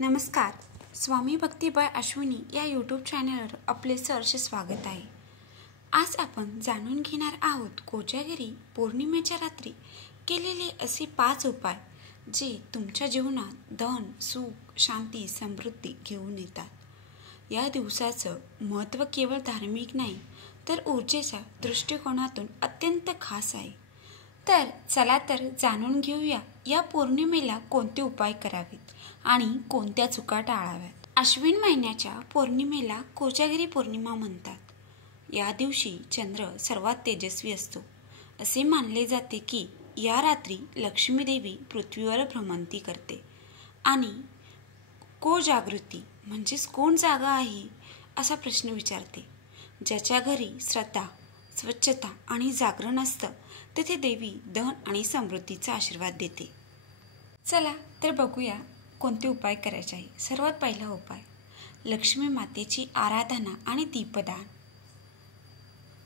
नमस्कार. स्वामी भक्तिबाई अश्विनी या यूट्यूब चॅनलवर आपले सहर्ष स्वागत आहे. आज आपण जाणून घेणार आहोत कोजागिरी पौर्णिमेच्या रात्री केलेले असे 5 उपाय जे तुमच्या जीवनात धन, सुख, शांती, समृद्धी घेऊन येतात. या दिवसाचं महत्त्व केवळ धार्मिक नाही तर ऊर्जेच्या दृष्टिकोनातून अत्यंत खास आहे. तर चला तर जाणून घेऊया या पौर्णिमेला कोणते उपाय करावेत आणि कोणत्या चुका टाळाव्यात. अश्विन महिन्याच्या पौर्णिमेला कोजागिरी पौर्णिमा म्हणतात. या दिवशी चंद्र सर्वात तेजस्वी असतो. असे मानले जाते की या रात्री लक्ष्मी देवी पृथ्वीवर भ्रमंती करते आणि कोजागृती म्हणजेच कोण जागा आहे असा प्रश्न विचारते. ज्याच्या घरी श्रद्धा, स्वच्छता आणि जागरण असतं तेथे देवी धन आणि समृद्धीचा आशीर्वाद देते. चला तर बघूया कोणते उपाय करायचे आहे. सर्वात पहिला उपाय, लक्ष्मी मातेची आराधना आणि दीपदान.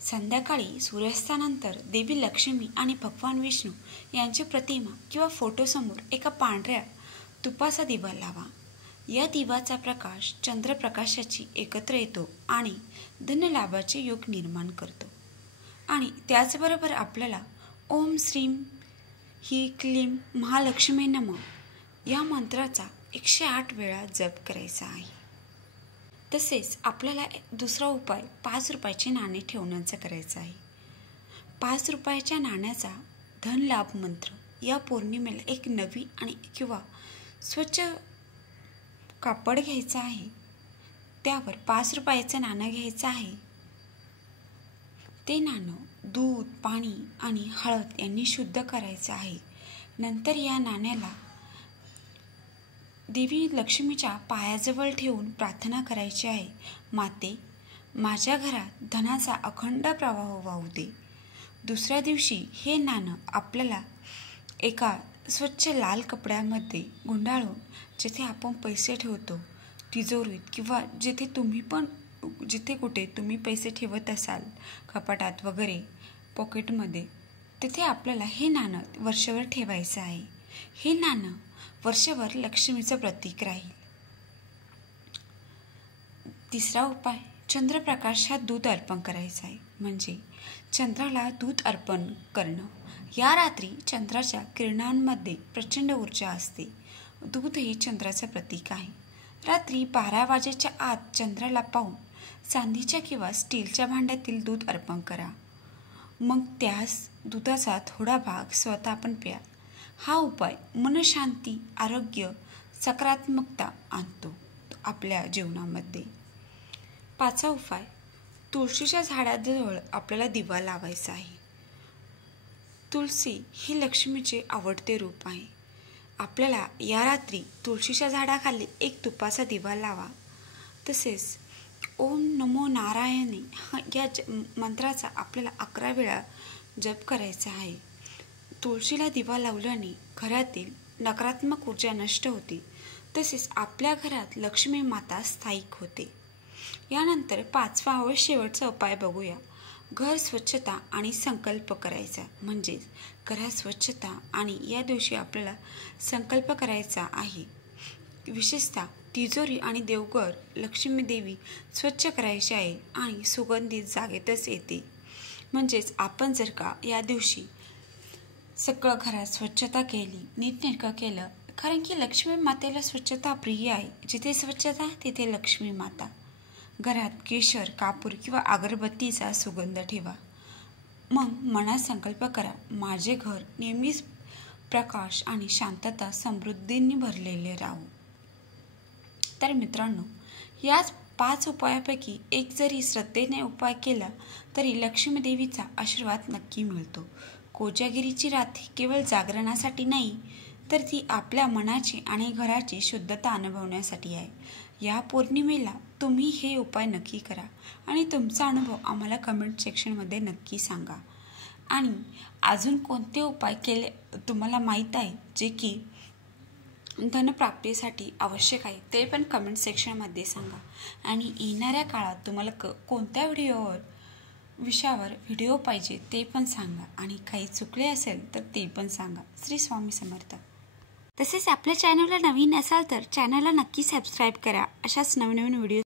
संध्याकाळी सूर्यास्तानंतर देवी लक्ष्मी आणि भगवान विष्णू यांची प्रतिमा किंवा फोटोसमोर एका पांढऱ्या तुपाचा दिवा लावा. या दिवाचा प्रकाश चंद्रप्रकाशाची एकत्र येतो आणि धनलाभाचे योग निर्माण करतो. आणि त्याचबरोबर आपल्याला ओम श्रीम ही क्लीम महालक्ष्मी नमः या मंत्राचा 108 वेळा जप करायचा आहे. तसेच आपल्याला दुसरा उपाय 5 रुपयाचे नाणे ठेवण्याचा करायचा आहे. 5 रुपयाच्या नाण्याचा धनलाभ मंत्र. या पौर्णिमेला एक नवी आणि किंवा स्वच्छ कापड घ्यायचं आहे. त्यावर 5 रुपयाचं नाणं घ्यायचं आहे. ते नाणं दूध, पाणी आणि हळद यांनी शुद्ध करायचं आहे. नंतर या नाण्याला देवी लक्ष्मीच्या पायाजवळ ठेवून प्रार्थना करायची आहे. माते, माझ्या घरात धनाचा अखंड प्रवाह वाहू दे. दुसऱ्या दिवशी हे नाणं आपल्याला एका स्वच्छ लाल कपड्यामध्ये गुंडाळून जिथे आपण पैसे ठेवतो तिजोरीत किंवा जिथे कुठे तुम्ही पैसे ठेवत असाल कपाटात वगैरे पॉकेटमध्ये, तिथे आपल्याला हे नाणं वर्षभर ठेवायचं आहे. हे नाणं वर्षभर लक्ष्मीचं प्रतीक राहील. तिसरा उपाय, चंद्रप्रकाशात दूध अर्पण करायचं आहे. म्हणजे चंद्राला दूध अर्पण करणं. या रात्री चंद्राच्या किरणांमध्ये प्रचंड ऊर्जा असते. दूध हे चंद्राचं प्रतीक आहे. रात्री 12 वाजेच्या आत चंद्राला पाहून चांदीच्या किंवा स्टीलच्या भांड्यातील दूध अर्पण करा. मग त्यास दुधाचा थोडा भाग स्वतः आपण प्या. हा उपाय मनशांती, आरोग्य, सकारात्मकता आणतो आपल्या जीवनामध्ये. 5वा उपाय, तुळशीच्या झाडाजवळ आपल्याला दिवा लावायचा आहे. तुळशी ही लक्ष्मीचे आवडते रूप आहे. आपल्याला या रात्री तुळशीच्या झाडाखाली एक तुपाचा दिवा लावा. तसेच ओम नमो नारायणी या मंत्राचा आपल्याला 11 वेळा जप करायचा आहे. तुळशीला दिवा लावल्याने घरातील नकारात्मक ऊर्जा नष्ट होते. तसेच आपल्या घरात लक्ष्मी माता स्थायिक होते. यानंतर 5वा व शेवटचा उपाय बघूया. घर स्वच्छता आणि संकल्प करायचा. म्हणजेच घरात स्वच्छता आणि या दिवशी आपल्याला संकल्प करायचा आहे. विशेषतः तिजोरी आणि देवघर लक्ष्मी देवी स्वच्छ करायची आहे आणि सुगंधित जागेतच येते. म्हणजेच आपण जर का या दिवशी सगळं घरात स्वच्छता केली, नीटनेटकं केलं, कारण की लक्ष्मी मातेला स्वच्छता प्रिय आहे. जिथे स्वच्छता तिथे लक्ष्मी माता. घरात केशर, कापूर किंवा अगरबत्तीचा सुगंध ठेवा. मग मनात संकल्प करा, माझे घर नेहमीच प्रकाश आणि शांतता समृद्धीने भरलेले राहू. तर मित्रांनो, याच 5 उपायापैकी एक जरी श्रद्धेने उपाय केला तरी लक्ष्मी देवीचा आशीर्वाद नक्की मिळतो. कोजागिरीची रात केवळ जागरणासाठी नाही तर ती आपल्या मनाची आणि घराची शुद्धता अनुभवण्यासाठी आहे. या पौर्णिमेला तुम्ही हे उपाय नक्की करा आणि तुमचा अनुभव आम्हाला कमेंट सेक्शनमध्ये नक्की सांगा. आणि अजून कोणते उपाय केले तुम्हाला माहीत आहे जे की धनप्राप्तीसाठी आवश्यक आहे ते पण कमेंट सेक्शनमध्ये सांगा. आणि येणाऱ्या काळात तुम्हाला कोणत्या विषयावर व्हिडिओ पाहिजे ते पण सांगा. आणि काही चुकले असेल तर ते पण सांगा. श्री स्वामी समर्थ. तसेच आपल्या चॅनलला नवीन असाल तर चॅनलला नक्की सबस्क्राईब करा. अशाच नवनवीन व्हिडिओ